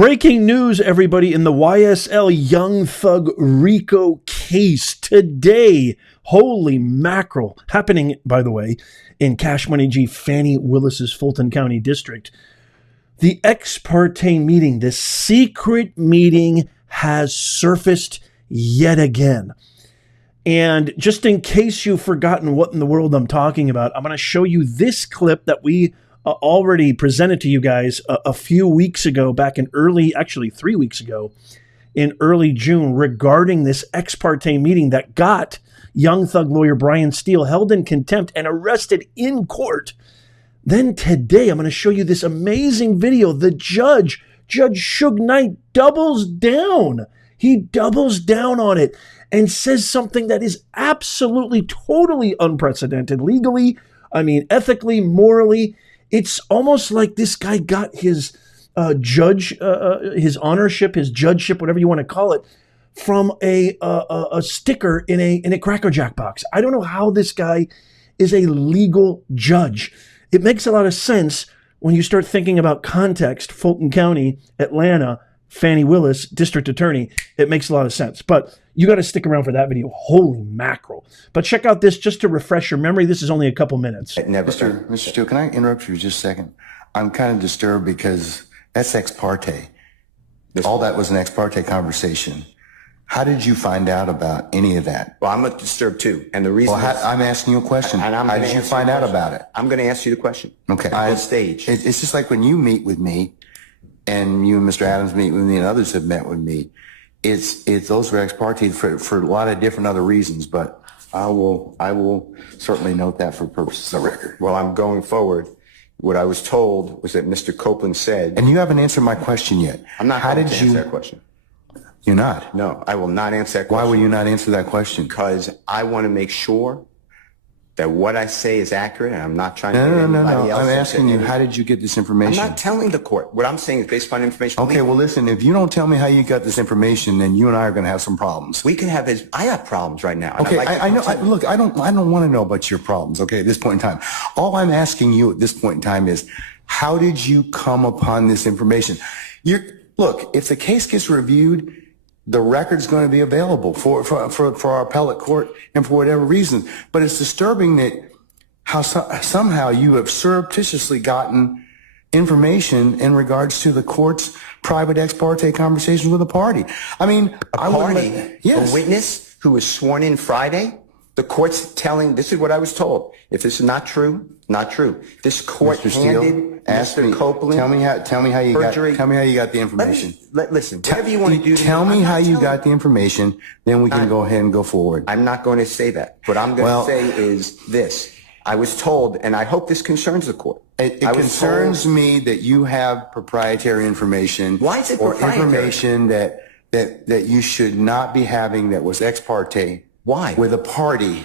Breaking news, everybody, in the YSL Young Thug RICO case today. Holy mackerel. Happening, by the way, in Cash Money G Fani Willis's Fulton County District. The ex parte meeting, this secret meeting, has surfaced yet again. And just in case you've forgotten what in the world I'm talking about, I'm going to show you this clip that we already presented to you guys a few weeks ago, back in actually 3 weeks ago, in early June, regarding this ex parte meeting that got Young Thug lawyer Brian Steele held in contempt and arrested in court. Then today, I'm going to show you this amazing video. The Judge Suge Knight, doubles down. He doubles down on it and says something that is absolutely, totally unprecedented legally, ethically, morally. It's almost like this guy got his his honorship, his judgeship, whatever you want to call it, from a sticker in a Cracker Jack box. I don't know how this guy is a legal judge. It makes a lot of sense when you start thinking about context. Fulton County, Atlanta, Fani Willis, district attorney. It makes a lot of sense. But you got to stick around for that video. Holy mackerel. But check out this just to refresh your memory. This is only a couple minutes. Mr. Steele, can I interrupt you just a second? I'm kind of disturbed because that's ex parte. All that was an ex parte conversation. How did you find out about any of that? Well, I'm disturbed too. And the reason I'm asking you a question. How did you find out about it? I'm going to ask you the question. Okay. On stage. It's just like when you meet with me, and you and Mr. Adams meet with me, and others have met with me. It's those were ex parte for a lot of different other reasons, but I will certainly note that for purposes of the record. Well, I'm going forward. What I was told was that Mr. Copeland said, and you haven't answered my question yet. I'm not going to answer that question. You're not? No, I will not answer that question. Why will you not answer that question? Because I want to make sure that what I say is accurate, and I'm not trying to get anybody else. I'm asking you, how did you get this information? I'm not telling the court. What I'm saying is based upon information. Okay, well, listen, if you don't tell me how you got this information, then you and I are going to have some problems. We can have I have problems right now. Okay, I know. Look, I don't want to know about your problems, okay, at this point in time. All I'm asking you at this point in time is, how did you come upon this information? Look, if the case gets reviewed, the record's going to be available for our appellate court and for whatever reason. But it's disturbing that how somehow you have surreptitiously gotten information in regards to the court's private ex parte conversations with a party. A witness who was sworn in Friday. The court's telling, this is what I was told. If this is not true, not true. This court handed Mr. Copeland. Tell me how you got the information. Listen, whatever you want to do. Tell me how you got the information, then we can go ahead and go forward. I'm not going to say that. What I'm going to say is this. I was told, and I hope this concerns the court. It concerns me that you have proprietary information. Why is it proprietary? Or information that you should not be having that was ex parte. Why? With a party.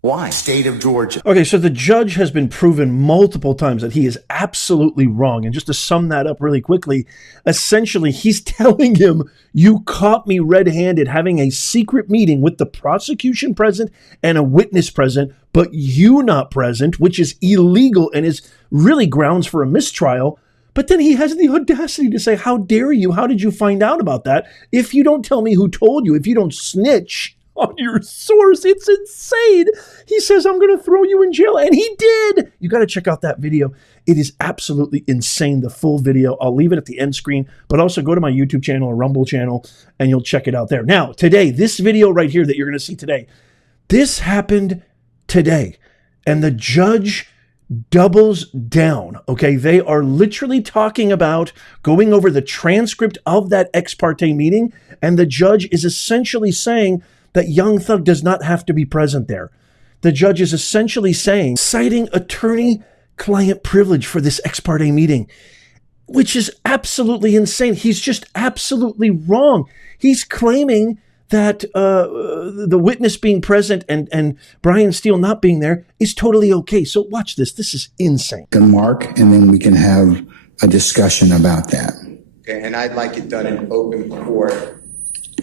Why? State of Georgia. Okay, so the judge has been proven multiple times that he is absolutely wrong. And just to sum that up really quickly, essentially he's telling him, you caught me red-handed having a secret meeting with the prosecution present and a witness present, but you not present, which is illegal and is really grounds for a mistrial. But then he has the audacity to say, how dare you? How did you find out about that? If you don't tell me who told you, if you don't snitch on your source, it's insane. He says, I'm going to throw you in jail. And he did. You got to check out that video. It is absolutely insane, the full video. I'll leave it at the end screen, but also go to my YouTube channel or Rumble channel and you'll check it out there. Now, today, this video right here that you're going to see today, this happened today. And the judge doubles down, okay? They are literally talking about going over the transcript of that ex parte meeting, and the judge is essentially saying that Young Thug does not have to be present there. The judge is essentially saying, citing attorney-client privilege for this ex parte meeting, which is absolutely insane. He's just absolutely wrong. He's claiming that the witness being present and Brian Steele not being there is totally okay. So watch this. This is insane. Mark, and then we can have a discussion about that. Okay, and I'd like it done in open court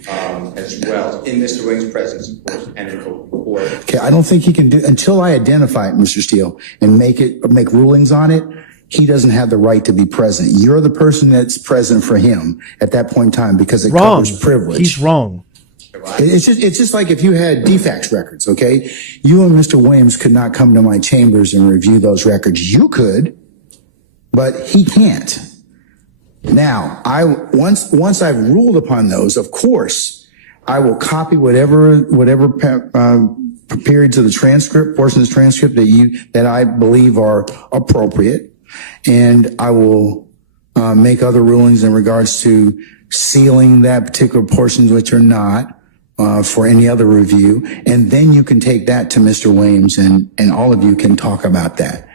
as well, in Mr. Wing's presence, of course, and in open court. Okay, I don't think he can do until I identify it, Mr. Steele, and make rulings on it. he doesn't have the right to be present. You're the person that's present for him at that point in time because it Wrong. covers privilege. He's wrong. It's just like if you had defects records, okay? You and Mr. Williams could not come to my chambers and review those records. You could, but he can't. Now, once I've ruled upon those, of course, I will copy whatever periods of the transcript, portions of the transcript that I believe are appropriate, and I will make other rulings in regards to sealing that particular portions which are not for any other review, and then you can take that to Mr. Williams, and all of you can talk about that.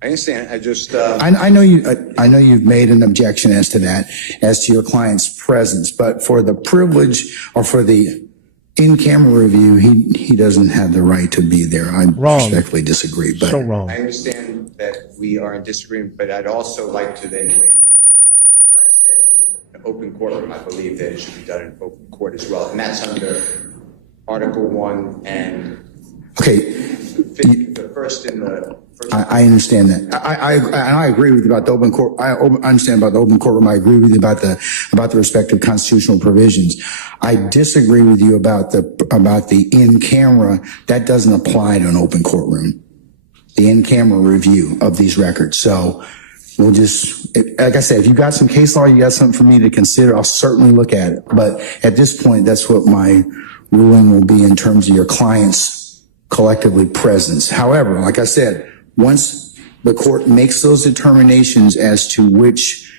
I understand. I just I know you've made an objection as to that, as to your client's presence, but for the privilege or for the in-camera review, he doesn't have the right to be there. I respectfully disagree. But So wrong. I understand that we are in disagreement, but I'd also like to then wage what I said was an open courtroom. I believe that it should be done in open court as well, and that's under Article 1 and the first in the. I understand that. I agree with you about the open court. I understand about the open courtroom. I agree with you about the respective constitutional provisions. I disagree with you about the in camera. That doesn't apply to an open courtroom. The in camera review of these records. So we'll just, like I said, if you got some case law, you got something for me to consider, I'll certainly look at it. But at this point, that's what my ruling will be in terms of your client's collectively presence. However, like I said, once the court makes those determinations as to which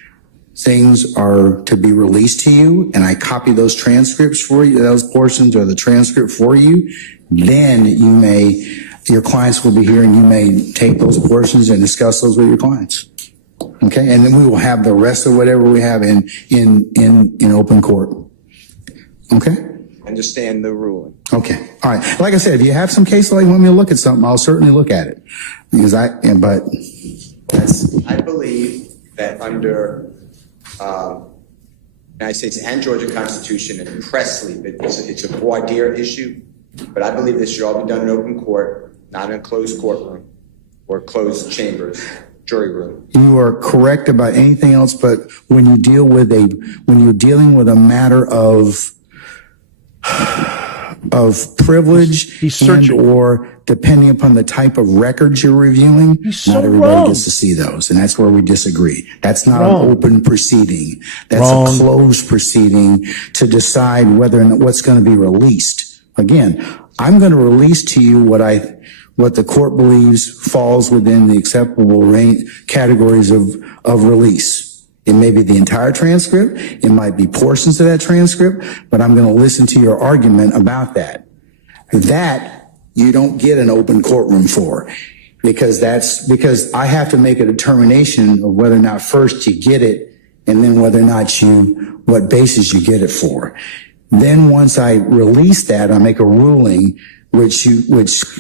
things are to be released to you, and I copy those transcripts for you, those portions or the transcript for you, then your clients will be here and you may take those portions and discuss those with your clients. Okay. And then we will have the rest of whatever we have in open court. Okay. Understand the ruling. Okay. All right. Like I said, if you have some case law, you want me to look at something, I'll certainly look at it. Because I believe that under United States and Georgia Constitution and Presley, it's a voir dire issue, but I believe this should all be done in open court, not in a closed courtroom or closed chambers, jury room. You are correct about anything else, but when you're dealing with a matter of privilege and or depending upon the type of records you're reviewing, not everybody gets to see those. And that's where we disagree. That's not an open proceeding. That's a closed proceeding to decide whether or not what's going to be released. Again, I'm going to release to you what the court believes falls within the acceptable categories of release. It may be the entire transcript. It might be portions of that transcript, but I'm going to listen to your argument about that. That you don't get an open courtroom for, because I have to make a determination of whether or not first you get it and then whether or not what basis you get it for. Then once I release that, I make a ruling which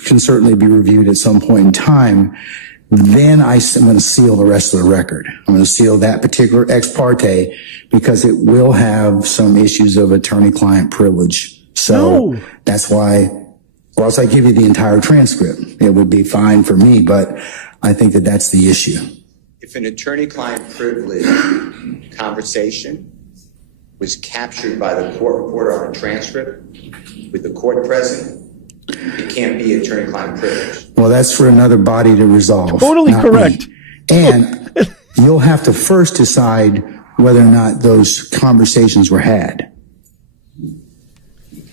can certainly be reviewed at some point in time. Then I'm going to seal the rest of the record. I'm going to seal that particular ex parte because it will have some issues of attorney-client privilege. So that's why, or else I give you the entire transcript. It would be fine for me, but I think that that's the issue. If an attorney-client privilege conversation was captured by the court reporter on a transcript with the court present, it can't be attorney-client privilege. Well, that's for another body to resolve. Totally correct. Me. And you'll have to first decide whether or not those conversations were had.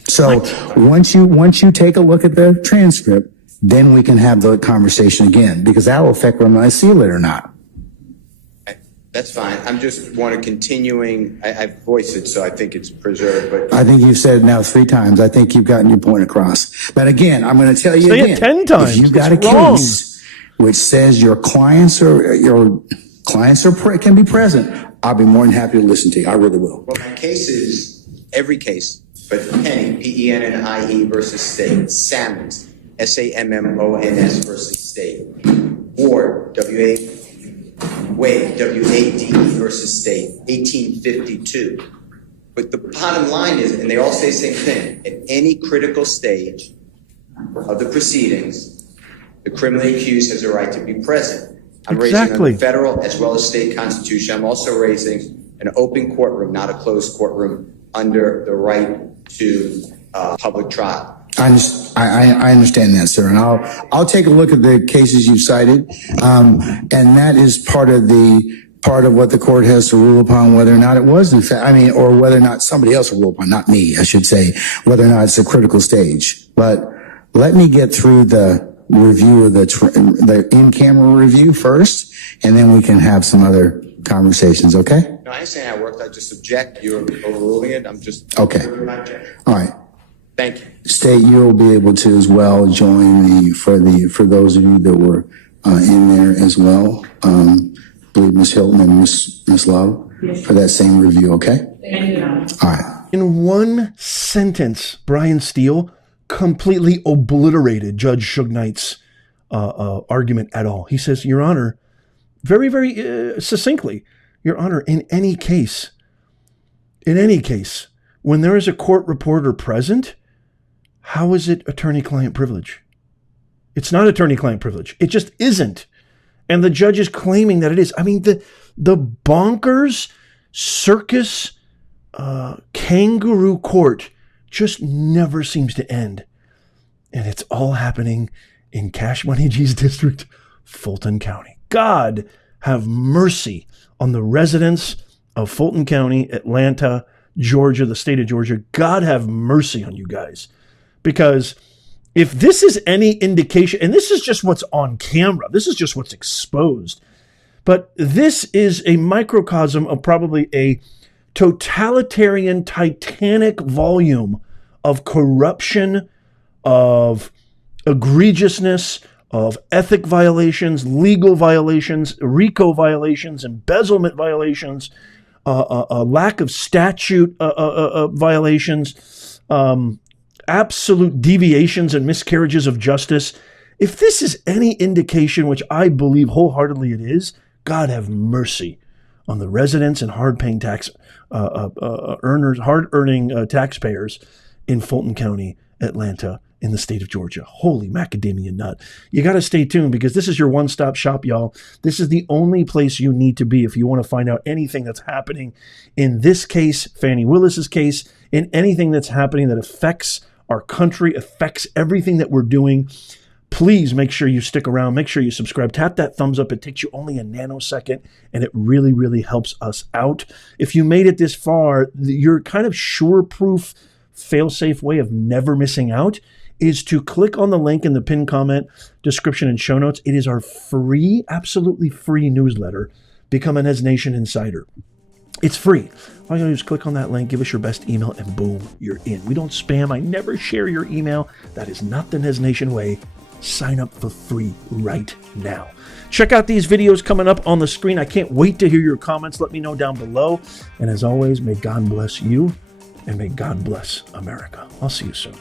So once you take a look at the transcript, then we can have the conversation again, because that will affect whether I seal it or not. That's fine. I'm just want to continuing. I've voiced it, so I think it's preserved. But I think you've said it now 3 times. I think you've gotten your point across. But again, I'm going to tell you Say again. it 10 times. If you've got a case which says your clients can be present, I'll be more than happy to listen to you. I really will. Well, my case is every case, but Penny, P-E-N-N-I-E versus State, Sammons, S-A-M-M-O-N-S versus State, Ward, W-A. Wade, W-A-D-E versus State, 1852. But the bottom line is, and they all say the same thing, at any critical stage of the proceedings, the criminally accused has a right to be present. I'm raising under federal as well as state constitution. I'm also raising an open courtroom, not a closed courtroom, under the right to public trial. I understand that, sir, and I'll take a look at the cases you cited, and that is part of what the court has to rule upon, whether or not it was in fact, or whether or not somebody else will rule upon, not me, I should say, whether or not it's a critical stage. But let me get through the review of the in-camera review first, and then we can have some other conversations, okay? No, I understand how it works. I just object. You're overruling it. I'm just... Okay. All right. Thank you. State, you'll be able to as well join for those of you that were in there as well. I believe Ms. Hilton and Ms. Love for that same review, okay? Thank you. All right. In one sentence, Brian Steele completely obliterated Judge Suge Knight's argument at all. He says, Your Honor, very, very succinctly, Your Honor, in any case, when there is a court reporter present, how is it attorney-client privilege? It's not attorney-client privilege. It just isn't. And the judge is claiming that it is. I mean, the bonkers circus kangaroo court just never seems to end. And it's all happening in Cash Money G's district, Fulton County. God have mercy on the residents of Fulton County, Atlanta, Georgia, the state of Georgia. God have mercy on you guys. Because if this is any indication, and this is just what's on camera, this is just what's exposed, but this is a microcosm of probably a totalitarian, titanic volume of corruption, of egregiousness, of ethic violations, legal violations, RICO violations, embezzlement violations, a lack of statute violations, absolute deviations and miscarriages of justice. If this is any indication, which I believe wholeheartedly it is, God have mercy on the residents and hard-paying tax earners, hard-earning taxpayers in Fulton County, Atlanta, in the state of Georgia. Holy macadamia nut. You got to stay tuned because this is your one-stop shop, y'all. This is the only place you need to be if you want to find out anything that's happening in this case, Fani Willis's case, in anything that's happening that affects our country, affects everything that we're doing. Please make sure you stick around. Make sure you subscribe. Tap that thumbs up. It takes you only a nanosecond, and it really, really helps us out. If you made it this far, your kind of sure-proof, fail-safe way of never missing out is to click on the link in the pinned comment, description, and show notes. It is our free, absolutely free newsletter, Become a Nez Nation Insider. It's free. All you gotta do is click on that link, give us your best email, and boom, you're in. We don't spam. I never share your email. That is not the Nez Nation way. Sign up for free right now. Check out these videos coming up on the screen. I can't wait to hear your comments. Let me know down below. And as always, may God bless you and may God bless America. I'll see you soon.